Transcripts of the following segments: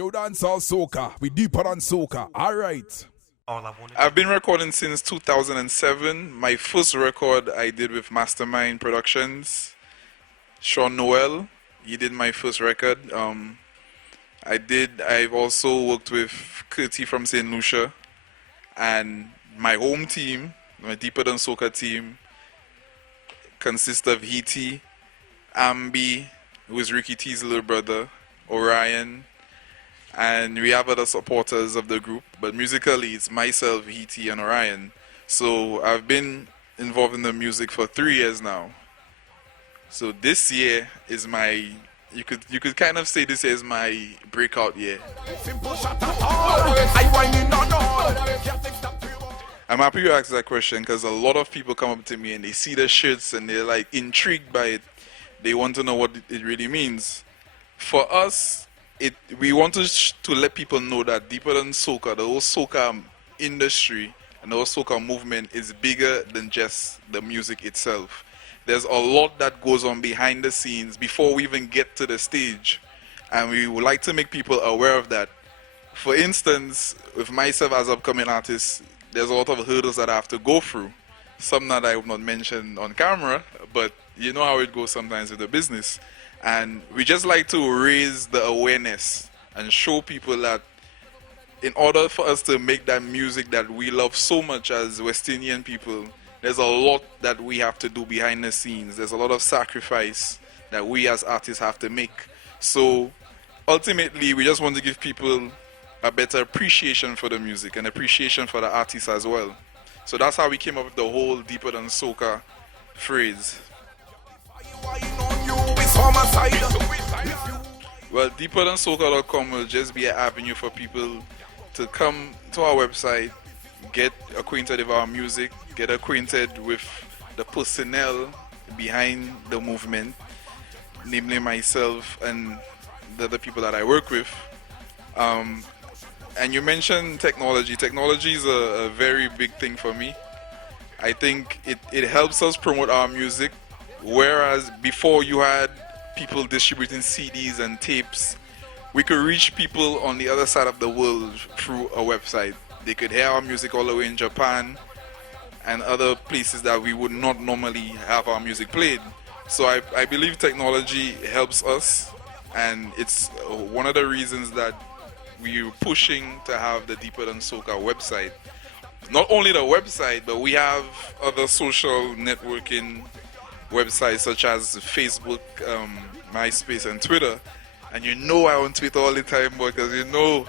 Yo, dancehall soca. We deeper than soca. All right. I've been recording since 2007. My first record I did with Mastermind Productions. Sean Noel, he did my first record. I've also worked with Curti from St. Lucia. And my home team, my Deeper Than Soca team, consists of Hiti, Ambi, who is Ricky T's little brother, Orion, and we have other supporters of the group, but musically it's myself, Hiti, and Orion. So I've been involved in the music for 3 years now. So this year is my, you could kind of say this year is my breakout year. I'm happy you asked that question because a lot of people come up to me and they see the shirts and they're like intrigued by it. They want to know what it really means. For us, we want to let people know that Deeper Than Soca, the whole soca industry and the whole soca movement is bigger than just the music itself. There's a lot that goes on behind the scenes before we even get to the stage, and we would like to make people aware of that. For instance, with myself as an upcoming artist, there's a lot of hurdles that I have to go through. Some that I will not mention on camera, but you know how it goes sometimes with the business. And we just like to raise the awareness and show people that in order for us to make that music that we love so much as West Indian people, there's a lot that we have to do behind the scenes. There's a lot of sacrifice that we as artists have to make. So ultimately, we just want to give people a better appreciation for the music and appreciation for the artists as well. So that's how we came up with the whole Deeper Than Soca phrase. Well, deeperthansoca.com will just be an avenue for people to come to our website, get acquainted with our music, get acquainted with the personnel behind the movement, namely myself and the other people that I work with. And you mentioned technology. Technology is a very big thing for me. I think it helps us promote our music, whereas before you had people distributing CDs and tapes, we could reach people on the other side of the world through a website. They could hear our music all the way in Japan and other places that we would not normally have our music played. So I believe technology helps us, and it's one of the reasons that we're pushing to have the Deeper Than Soca website. Not only the website, but we have other social networking websites such as Facebook, MySpace, and Twitter. And you know I on Twitter all the time because you know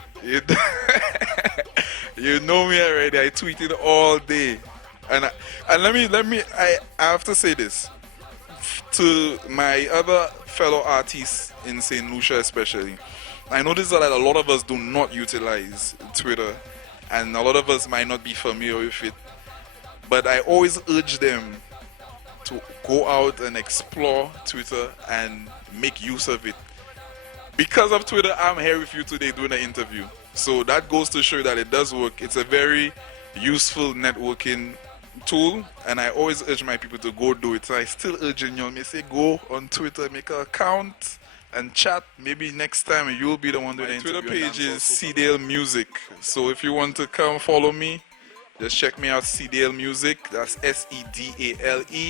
me already. I tweet it all day. And I have to say this to my other fellow artists in St. Lucia especially. I notice that a lot of us do not utilize Twitter, and a lot of us might not be familiar with it. But I always urge them to go out and explore Twitter and make use of it. Because of Twitter, I'm here with you today doing an interview. So that goes to show that it does work. It's a very useful networking tool, and I always urge my people to go do it. So I still urge you, I say go on Twitter, make an account, and chat. Maybe next time you'll be the one doing the interview. Twitter page is Sedale Music. So if you want to come follow me, just check me out, Sedale Music. That's SEDALE MUSIC.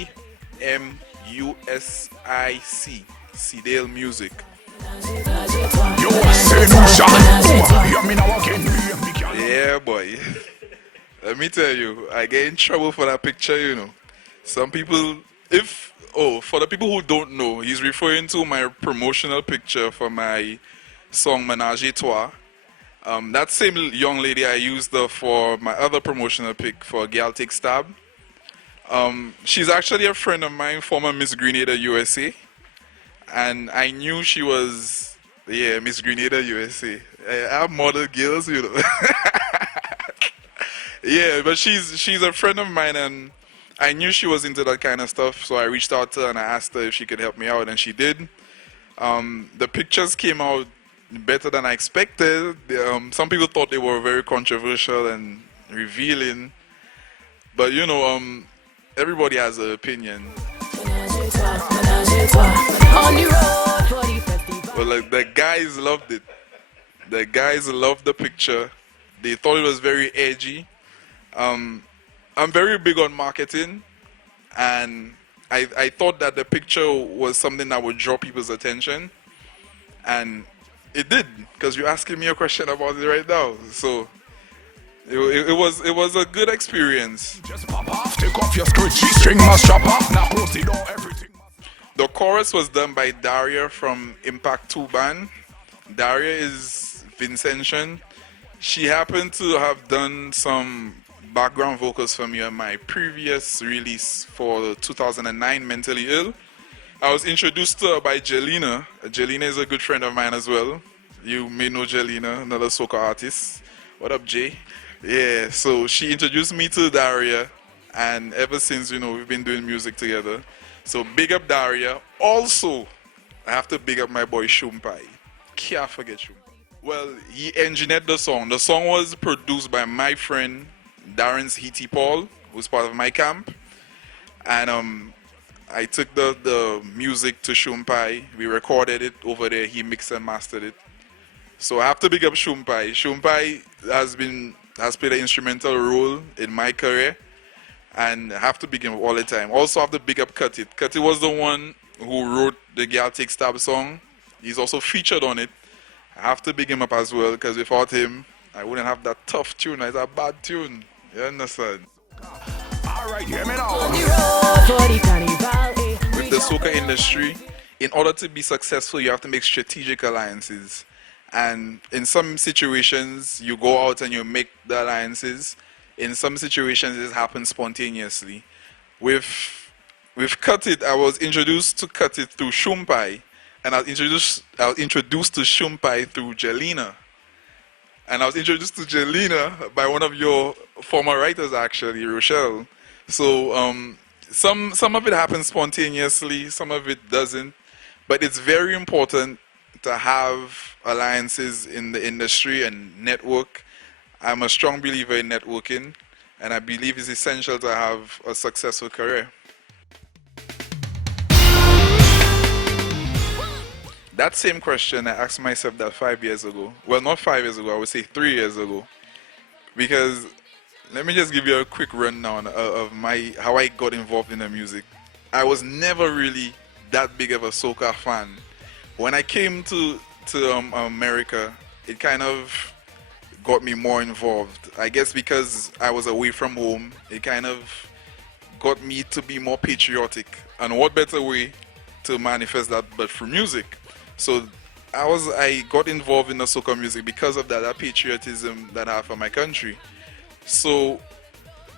Sedale Music. Yeah, boy. Let me tell you, I get in trouble for that picture, you know. Some people, for the people who don't know, he's referring to my promotional picture for my song Menage a Trois. That same young lady I used for my other promotional pic for Girl Take Stab. She's actually a friend of mine, former Miss Grenada USA. And I knew she was, Miss Grenada USA. I have model girls, you know. Yeah, but she's a friend of mine, and I knew she was into that kind of stuff, so I reached out to her and I asked her if she could help me out, and she did. The pictures came out better than I expected. Some people thought they were very controversial and revealing, but you know, everybody has an opinion. Well, like, the guys loved it. The guys loved the picture. They thought it was very edgy. Um, I'm very big on marketing, and I thought that the picture was something that would draw people's attention, and it did, because you're asking me a question about it right now. So it was a good experience. Just pop off, take off your skirt, G-string must drop off. Now post it on everything. The chorus was done by Daria from Impact 2 band. Daria is Vincentian. She happened to have done some background vocals for me on my previous release for 2009, Mentally Ill. I was introduced to her by Jelena. Jelena is a good friend of mine as well. You may know Jelena, another soca artist. What up, Jay? Yeah, so she introduced me to Daria, and ever since, we've been doing music together. So big up Daria. Also, I have to big up my boy Shumpai. Can't forget Shumpai. Well, he engineered the song. The song was produced by my friend Darren's Heaty Paul, who's part of my camp. And I took the music to Shumpai. We recorded it over there. He mixed and mastered it. So I have to big up Shumpai. Shumpai has played an instrumental role in my career, and I have to big him up all the time. Also have to big up Cut It. Cut It was the one who wrote the Girl Take Stab song. He's also featured on it. I have to big him up as well, because without him, I wouldn't have that tough tune. It's a bad tune. You understand? Alright, hear me now. With the soca industry, in order to be successful, you have to make strategic alliances. And in some situations, you go out and you make the alliances. In some situations, it happens spontaneously. With Cut It, I was introduced to Cut It through Shumpai. And I was introduced to Shumpai through Jelena. And I was introduced to Jelena by one of your former writers, actually, Rochelle. So some of it happens spontaneously, some of it doesn't. But it's very important to have alliances in the industry and network. I'm a strong believer in networking, and I believe it's essential to have a successful career. That same question I asked myself that 5 years ago. Well, not 5 years ago, I would say 3 years ago. Because let me just give you a quick rundown of how I got involved in the music. I was never really that big of a soca fan. When I came to America, it kind of got me more involved. I guess because I was away from home, it kind of got me to be more patriotic. And what better way to manifest that but through music? So I got involved in the soca music because of that patriotism that I have for my country. So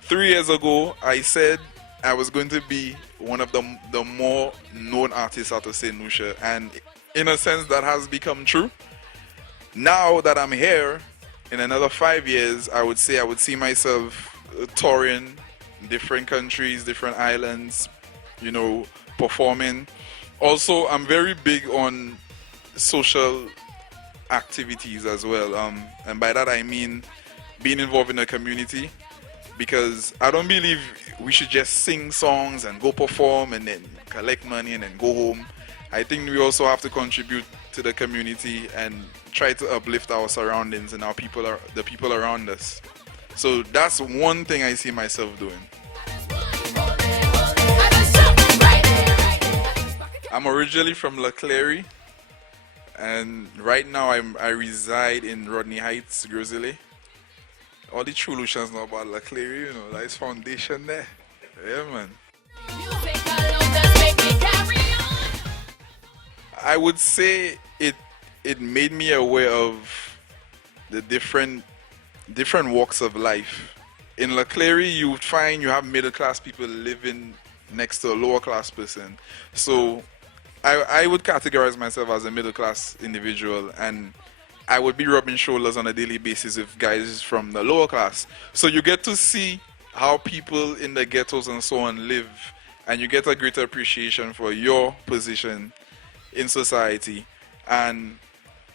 3 years ago, I said I was going to be one of the more known artists out of St. Lucia, and in a sense that has become true. Now that I'm here, in another 5 years, I would see myself touring different countries, different islands, performing. Also, I'm very big on social activities as well, and by that I mean being involved in the community, because I don't believe we should just sing songs and go perform and then collect money and then go home. I think we also have to contribute to the community and try to uplift our surroundings and the people around us. So that's one thing I see myself doing. I'm originally from La Clary, and right now I reside in Rodney Heights, Grizzly. All the true Lucians know about La Clary, that's foundation there. Yeah, man. I would say it made me aware of the different walks of life. In La Clary, you would find you have middle class people living next to a lower class person. So I would categorize myself as a middle class individual, and I would be rubbing shoulders on a daily basis with guys from the lower class. So you get to see how people in the ghettos and so on live, and you get a greater appreciation for your position in society. And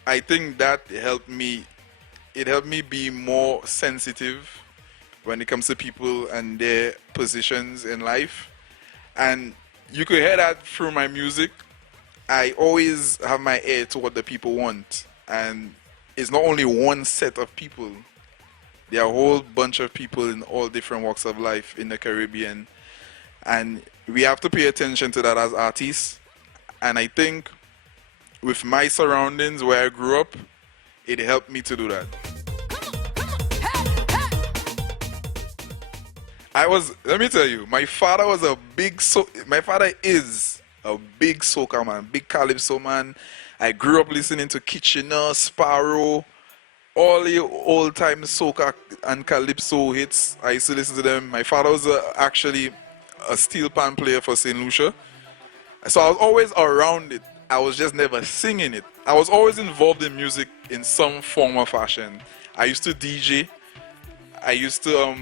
I think that helped me be more sensitive when it comes to people and their positions in life. And you could hear that through my music. I always have my ear to what the people want, and it's not only one set of people. There are a whole bunch of people in all different walks of life in the Caribbean. And we have to pay attention to that as artists. And I think with my surroundings where I grew up, it helped me to do that. Let me tell you, my father is a big soca man, big calypso man. I grew up listening to Kitchener, Sparrow, all the old time soca and calypso hits. I used to listen to them. My father was actually a steel pan player for St. Lucia. So I was always around it. I was just never singing it. I was always involved in music in some form or fashion. I used to DJ. I used to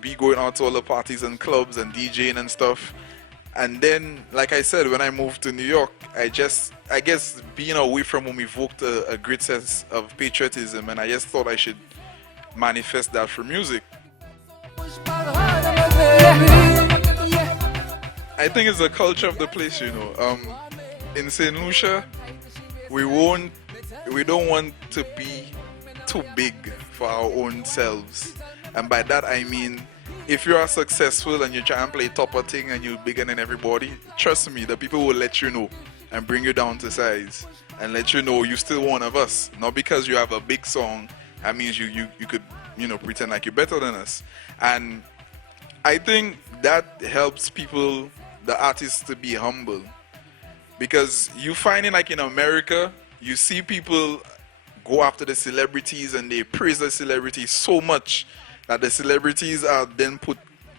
be going out to all the parties and clubs and DJing and stuff. And then, like I said, when I moved to New York, I guess being away from home evoked a great sense of patriotism, and I just thought I should manifest that for music. I think it's the culture of the place, you know. In St. Lucia, we don't want to be too big for our own selves. And by that I mean, if you are successful and you try and play topper thing and you're bigger than everybody, trust me, the people will let you know and bring you down to size and let you know you're still one of us. Not because you have a big song, that means you could, you know, pretend like you're better than us. And I think that helps people, the artists, to be humble. Because you find it like in America, you see people go after the celebrities and they praise the celebrities so much that the celebrities are then put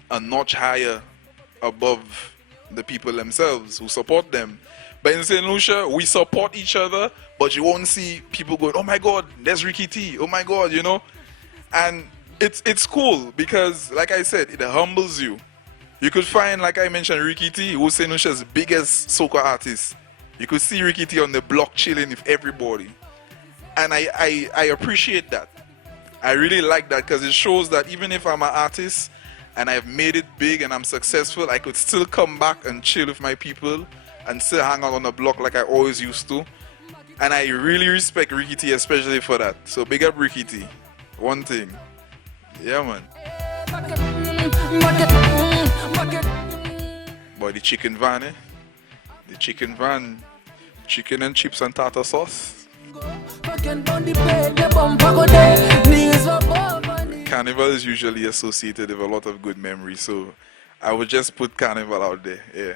a notch higher above the people themselves who support them. But in St. Lucia, we support each other, but you won't see people going, oh my God, there's Ricky T, oh my God, you know. And it's cool because, like I said, it humbles you. You could find, like I mentioned, Ricky T, who's St. Lucia's biggest soca artist. You could see Ricky T on the block chilling with everybody. And I appreciate that. I really like that because it shows that even if I'm an artist and I've made it big and I'm successful, I could still come back and chill with my people and still hang out on the block like I always used to. And I really respect Ricky T especially for that. So big up Ricky T. One thing. Yeah, man. Boy, the chicken van, eh? The chicken van. Chicken and chips and tartar sauce. Carnival is usually associated with a lot of good memories, so I would just put Carnival out there, yeah.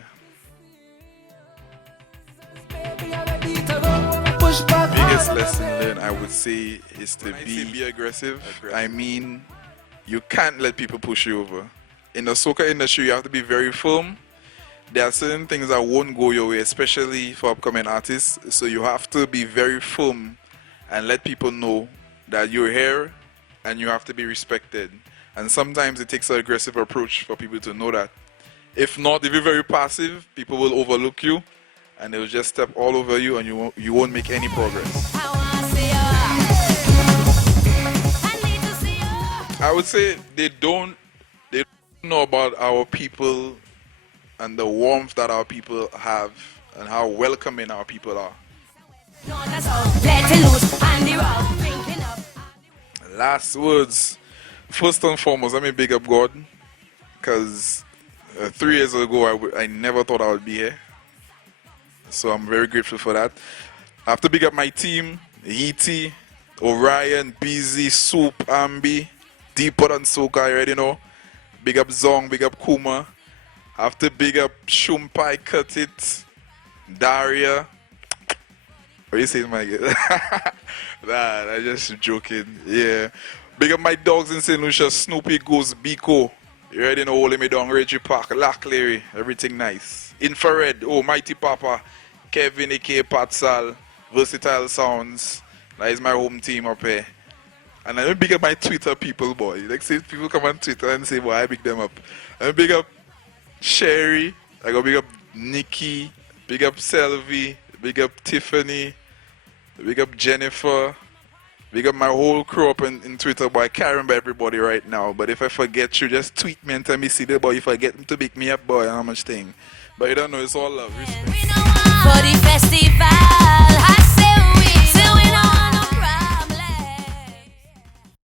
Biggest lesson learned, I would say, is to be aggressive. I mean, you can't let people push you over. In the soca industry, you have to be very firm. There are certain things that won't go your way, especially for upcoming artists. So you have to be very firm and let people know that you're here and you have to be respected. And sometimes it takes an aggressive approach for people to know that. If not, if you're very passive, people will overlook you and they'll just step all over you and you won't make any progress. I would say they don't know about our people and the warmth that our people have and how welcoming our people are. Last words. First and foremost, let me big up God, because 3 years ago I never thought I would be here. So I'm very grateful for that. I have to big up my team, E.T., Orion, Busy, Soup, Ambi, Deeper Than Soca, you already know. Big up Zong, big up Kuma. I have to big up Shumpai, Cut It, Daria. What are you saying, my girl? Nah, I'm just joking. Yeah. Big up my dogs in St. Lucia, Snoopy, Goose, Biko. You already know, holding me down, Reggie Park, Lock Larry, everything nice. Infrared, oh, Mighty Papa, Kevin, A.K. Patsal, Versatile Sounds. That is my home team up here. And I big up my Twitter people, boy. Like, say people come on Twitter and say, boy, I big them up. I big up Sherry, I go big up Nikki, big up Selvie, big up Tiffany, big up Jennifer, big up my whole crew up in Twitter, boy. I can't remember everybody right now, but if I forget you, just tweet me and tell me, see there, boy. If I get them to pick me up, boy, how much thing. But you don't know, it's all love, respect. For the festival.